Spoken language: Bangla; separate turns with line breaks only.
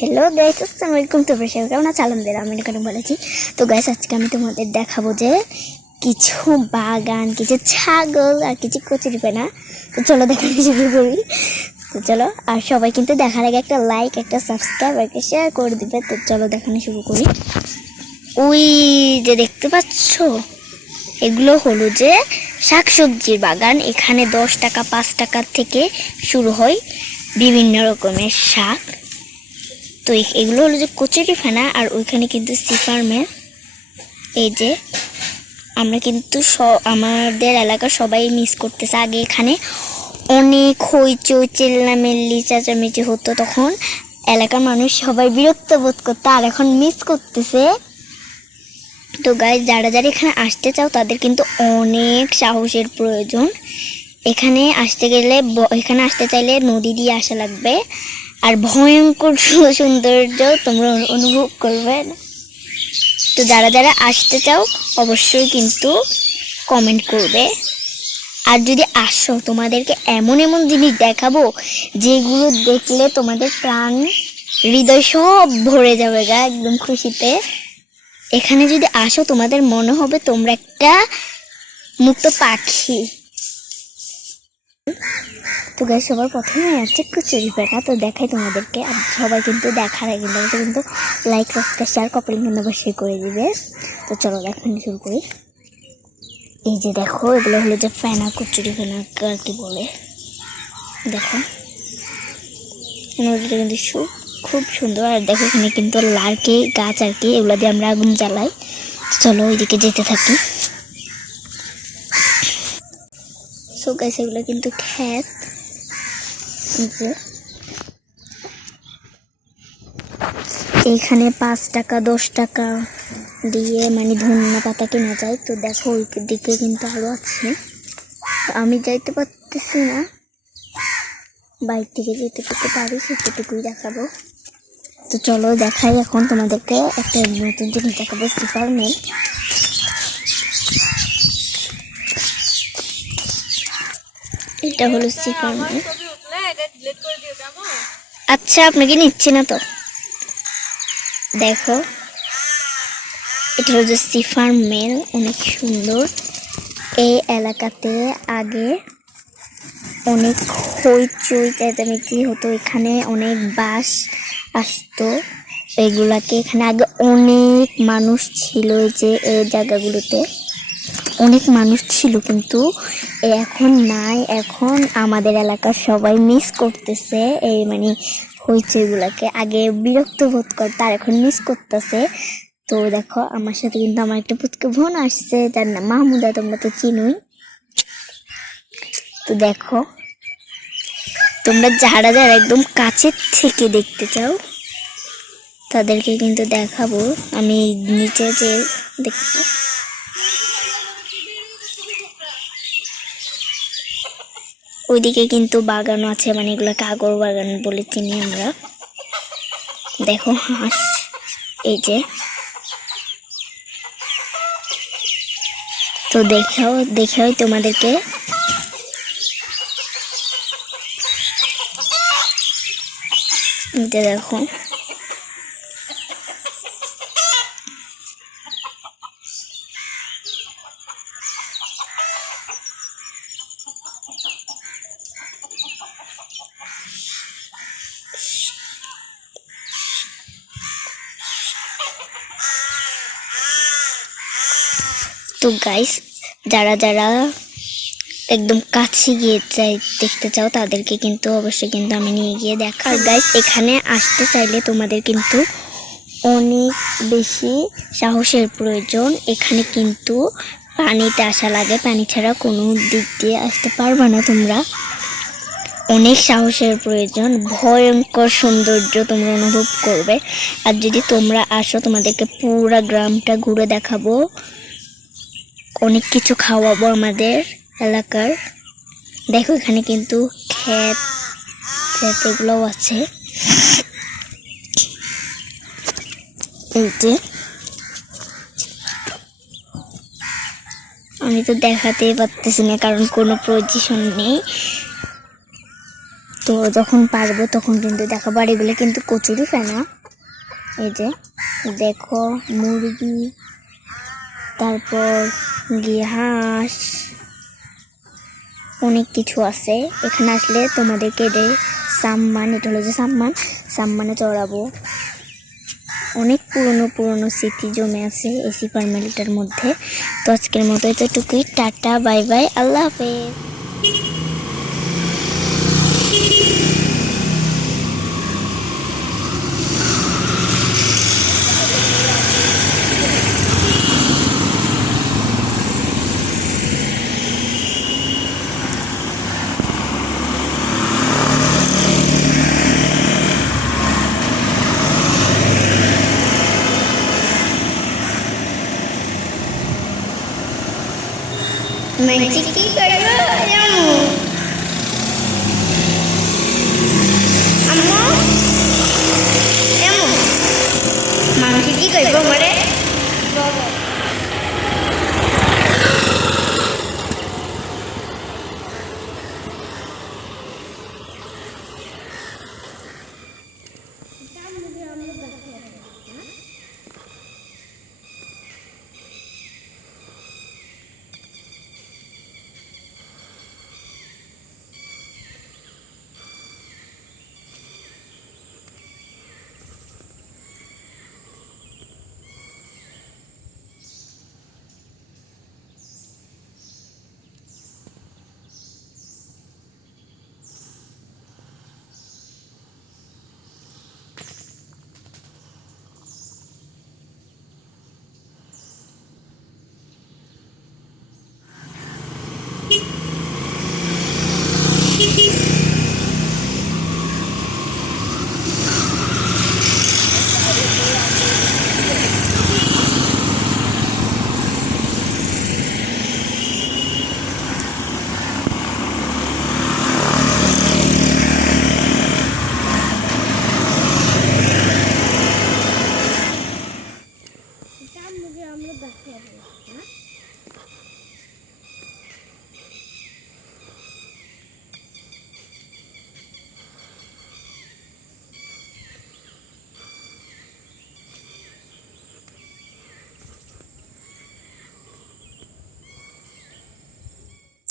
হ্যালো গাইস আসসালামু আলাইকুম। তো সবাই কেমন আছে? আলহামদুলিল্লাহ, আমি এখানে বলেছি তো গাইস আজকে আমি তোমাদের দেখাবো যে কিছু বাগান, কিছু ছাগল আর কিছু কচুরিপানা তো চলো দেখানো শুরু করি। তো চলো, আর সবাই কিন্তু দেখার আগে একটা লাইক একটা সাবস্ক্রাইব একটা শেয়ার করে দিবে। তো চলো দেখানো শুরু করি। ওই যে দেখতে পাচ্ছ, এগুলো হলো যে শাকসবজির বাগান। এখানে দশ টাকা, পাঁচ টাকার থেকে শুরু হয় বিভিন্ন রকমের শাক। তো এগুলো হলো যে কচুরি ফেনা আর ওইখানে কিন্তু সিফার্মের এই যে আমরা কিন্তু স- আমাদের এলাকার সবাই মিস করতেছে। আগে এখানে অনেক হইচই, চেল্লামেল্লি, চেঁচামেচি হতো তখন। এলাকার মানুষ সবাই বিরক্ত বোধ করতো, আর এখন মিস করতেছে। তো গাই যারা যারা এখানে আসতে চাও, তাদের কিন্তু অনেক সাহসের প্রয়োজন। এখানে আসতে গেলে এখানে আসতে চাইলে নদী দিয়ে আসা লাগবে। আর ভয়ঙ্কর সৌন্দর্য তোমরা অনু- অনুভব করবে তো যারা যারা আসতে চাও, অবশ্যই কিন্তু কমেন্ট করবে। আর যদি আসো, তোমাদেরকে এমন এমন জিনিস দেখাবো, যেগুলো দেখলে তোমাদের প্রাণ হৃদয় সব ভরে যাবে গা, একদম খুশিতে। এখানে যদি আসো, তোমাদের মনে হবে তোমরা একটা মুক্ত পাখি। তো গাই সবার প্রথমে আছে কচুরি পেটা তো দেখাই তোমাদেরকে। আর সবাই কিন্তু দেখার আগে কিন্তু কিন্তু লাইক সাবস্ক্রাইব শেয়ার কপলিং কিন্তু অবশ্যই করে দিবে। তো চলো দেখানো শুরু করি। এই যে দেখো, এগুলো হলো যে ফেনা কচুরি, ফেনা আর কি বলে। দেখো। নদীটা কিন্তু খুব সুন্দর। আর দেখো এখানে কিন্তু লার্কি গাছ আর কি, এগুলো দিয়ে আমরা আগুন জ্বালাই। চলো ওইদিকে যেতে থাকি। সো গাছ এগুলো কিন্তু খ্যাত যে এইখানে পাঁচ টাকা, দশ টাকা দিয়ে মানে ধনিয়া পাতা কেনা যায়। তো দেখো ওই দিকে কিন্তু আরও আছে। আমি যাইতে পারতেছি না। বাইক থেকে যেতেটুকু পারি, সেটুকুই দেখাবো। তো চলো দেখাই এখন তোমাদেরকে একটা নতুন জিনিস দেখাবো সুপার মেল এটা হলো সুপার মেল আচ্ছা আপনাকে নিচ্ছি না তো। দেখো, এটা যে সিফার মেল, অনেক সুন্দর। এই এলাকাতে আগে অনেক হইচই, চেঁচামেচি হতো। এখানে অনেক বাস আসতো। এগুলাকে এখানে আগে অনেক মানুষ ছিল যে এই জায়গাগুলোতে। অনেক মানুষ ছিল, কিন্তু এখন নাই। এখন আমাদের এলাকার সবাই মিস করতেছে এই মানে হইচইগুলাকে। আগে বিরক্ত বোধ করতো, আর এখন মিস করতেছে। তো দেখো, আমার সাথে কিন্তু আমার একটা পুচকে বোন আসছে, যার নাম মাহমুদা, তোমরা তো চিনোই। তো দেখো, তোমরা যারা যারা একদম কাছের থেকে দেখতে চাও, তাদেরকে কিন্তু দেখাবো। আমি নিচে যে দেখতে ওইদিকে কিন্তু বাগানও আছে মানে এগুলো কাগর বাগান বলে চিনি আমরা। দেখো হাঁস এই যে। তো দেখাও দেখাও তোমাদেরকে। দেখো। তো গাইস যারা যারা একদম কাছে গিয়ে চাই দেখতে চাও, তাদেরকে কিন্তু অবশ্যই কিন্তু আমি নিয়ে গিয়ে দেখা আর গাইস এখানে আসতে চাইলে তোমাদের কিন্তু অনেক বেশি সাহসের প্রয়োজন। এখানে কিন্তু পানিতে আসা লাগে। পানি ছাড়া কোনো দিক দিয়ে আসতে পারবে না তোমরা। অনেক সাহসের প্রয়োজন। ভয়ঙ্কর সৌন্দর্য তোমরা অনুভব করবে। আর যদি তোমরা আসো, তোমাদেরকে পুরা গ্রামটা ঘুরে দেখাবো। অনেক কিছু খাওয়াবো আমাদের এলাকার। দেখো এখানে কিন্তু ক্ষেত ক্ষেত এগুলোও আছে। এই যে। আমি তো দেখাতেই পারতেছি না, কারণ কোনো পজিশন নেই। তো যখন পারব তখন কিন্তু দেখাবো, আর এগুলো কিন্তু কচুরি ফেনা। এই যে, দেখো, মুরগি। তারপর গিয়ে হাঁস, অনেক কিছু আছে। এখানে আসলে তোমাদেরকে যে সাম্মান, এটা হলো যে সাম্মান, সাম্মানে চড়াবো। অনেক পুরনো পুরনো স্মৃতি জমে আছে এই সুপার মধ্যে। তো আজকের মতো এতটুকুই। Tata, bye bye. আল্লাহ হাফেজ। romantic people.